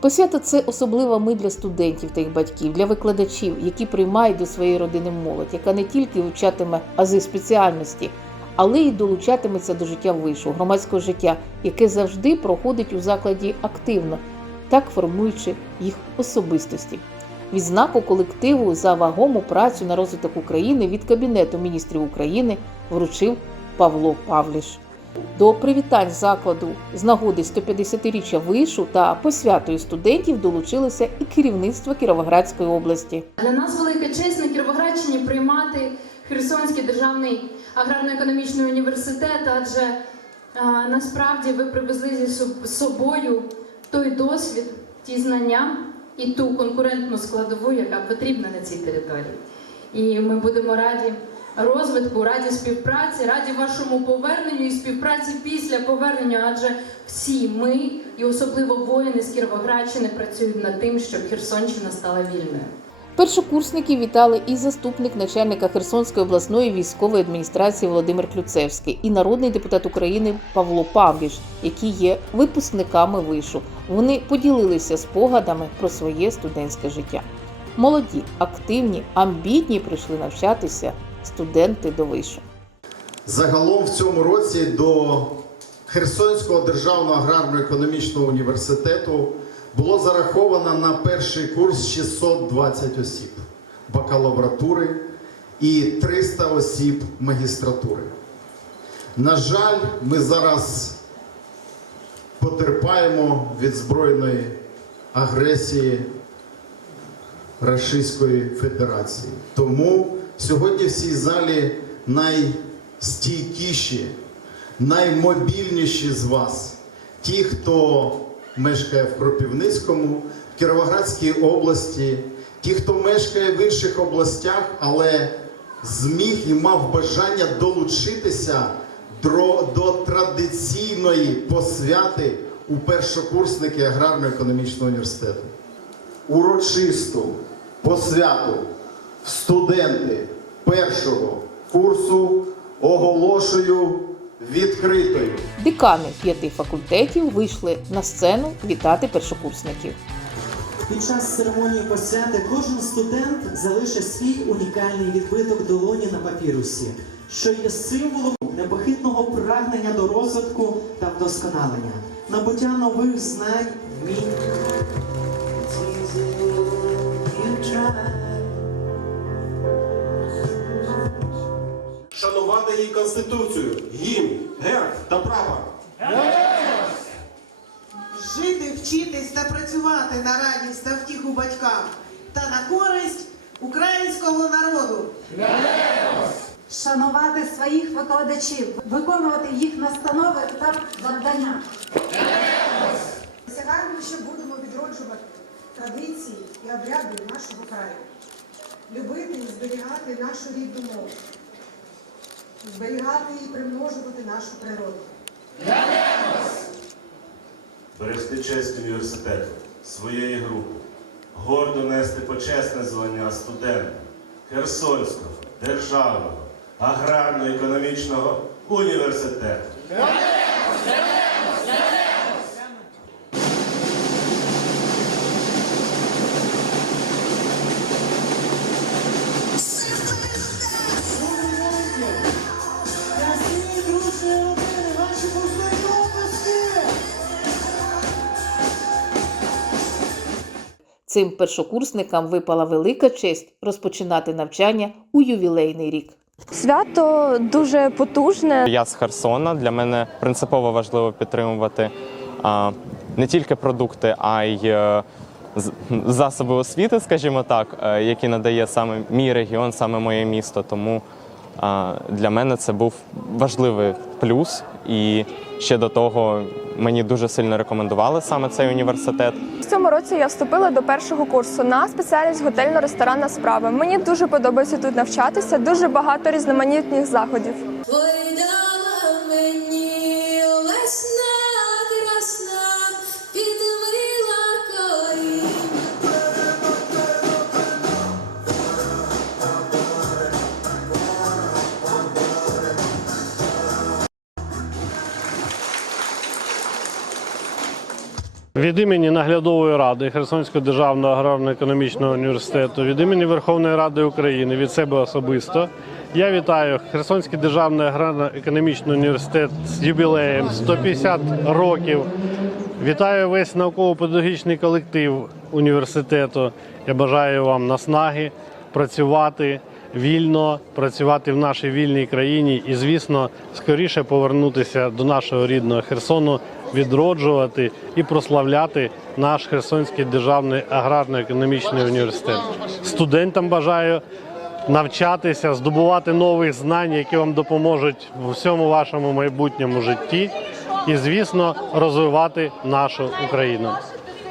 Посвята це особлива мить для студентів та їх батьків, для викладачів, які приймають до своєї родини молодь, яка не тільки вивчатиме ази спеціальності, але й долучатиметься до життя вишу, громадського життя, яке завжди проходить у закладі активно, так формуючи їх особистості. Відзнаку колективу за вагому працю на розвиток України від Кабінету міністрів України вручив Павло Павліш. До привітань закладу з нагоди 150-річчя вишу та посвятою студентів долучилося і керівництво Кіровоградської області. Для нас велика честь на Кіровоградщині приймати Херсонський державний аграрно-економічний університет, адже а, насправді ви привезли зі соб- собою той досвід, ті знання і ту конкурентну складову, яка потрібна на цій території. І ми будемо раді розвитку, раді співпраці, раді вашому поверненню і співпраці після повернення, адже всі ми, і особливо воїни з Кіровоградщини, працюють над тим, щоб Херсонщина стала вільною. Першокурсників вітали і заступник начальника Херсонської обласної військової адміністрації Володимир Клюцевський, і народний депутат України Павло Павліш, які є випускниками вишу. Вони поділилися спогадами про своє студентське життя. Молоді, активні, амбітні прийшли навчатися студенти до вишу. Загалом в цьому році до Херсонського державного аграрно-економічного університету було зараховано на перший курс 620 осіб бакалавратури і 300 осіб магістратури. На жаль, ми зараз потерпаємо від збройної агресії Російської Федерації. Тому сьогодні в цій залі найстійкіші, наймобільніші з вас, ті, хто мешкає в Кропивницькому, в Кіровоградській області, ті, хто мешкає в інших областях, але зміг і мав бажання долучитися до, до традиційної посвяти у першокурсники аграрно-економічного університету. Урочисту посвяту. Студенти першого курсу оголошую відкритою. Декани п'яти факультетів вийшли на сцену вітати першокурсників. Під час церемонії посвяти кожен студент залишить свій унікальний відбиток долоні на папірусі, що є символом непохитного прагнення до розвитку та вдосконалення, набуття нових знань, вмінь. Конституцію, гімн, герб та прапор. Жити, вчитись та працювати на радість та втіху батькам та на користь українського народу. шанувати своїх викладачів, виконувати їх настанови та завдання. Присягаємо, що будемо відроджувати традиції і обряди нашого краю, любити і зберігати нашу рідну мову, зберігати і примножувати нашу природу. берегти честь університету, своєї групи, гордо нести почесне звання студента Херсонського державного аграрно-економічного університету. Цим першокурсникам випала велика честь розпочинати навчання у ювілейний рік. Свято дуже потужне. Я з Херсона. Для мене принципово важливо підтримувати а, не тільки продукти, а й е, з- засоби освіти, скажімо так, е, які надає саме мій регіон, саме моє місто. Тому для мене це був важливий плюс. І ще до того мені дуже сильно рекомендували саме цей університет. В цьому році я вступила до першого курсу на спеціальність готельно-ресторанна справа. Мені дуже подобається тут навчатися, дуже багато різноманітних заходів. Від імені наглядової ради Херсонського державного аграрно-економічного університету, від імені Верховної Ради України, від себе особисто. Я вітаю Херсонський державний аграрно-економічний університет з юбілеєм 150 років. Вітаю весь науково-педагогічний колектив університету. Я бажаю вам наснаги працювати вільно, працювати в нашій вільній країні і, звісно, скоріше повернутися до нашого рідного Херсону, відроджувати і прославляти наш Херсонський державний аграрно-економічний університет. Студентам бажаю навчатися, здобувати нових знань, які вам допоможуть в всьому вашому майбутньому житті, і, звісно, розвивати нашу Україну.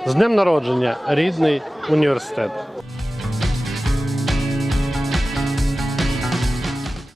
З днем народження, рідний університет.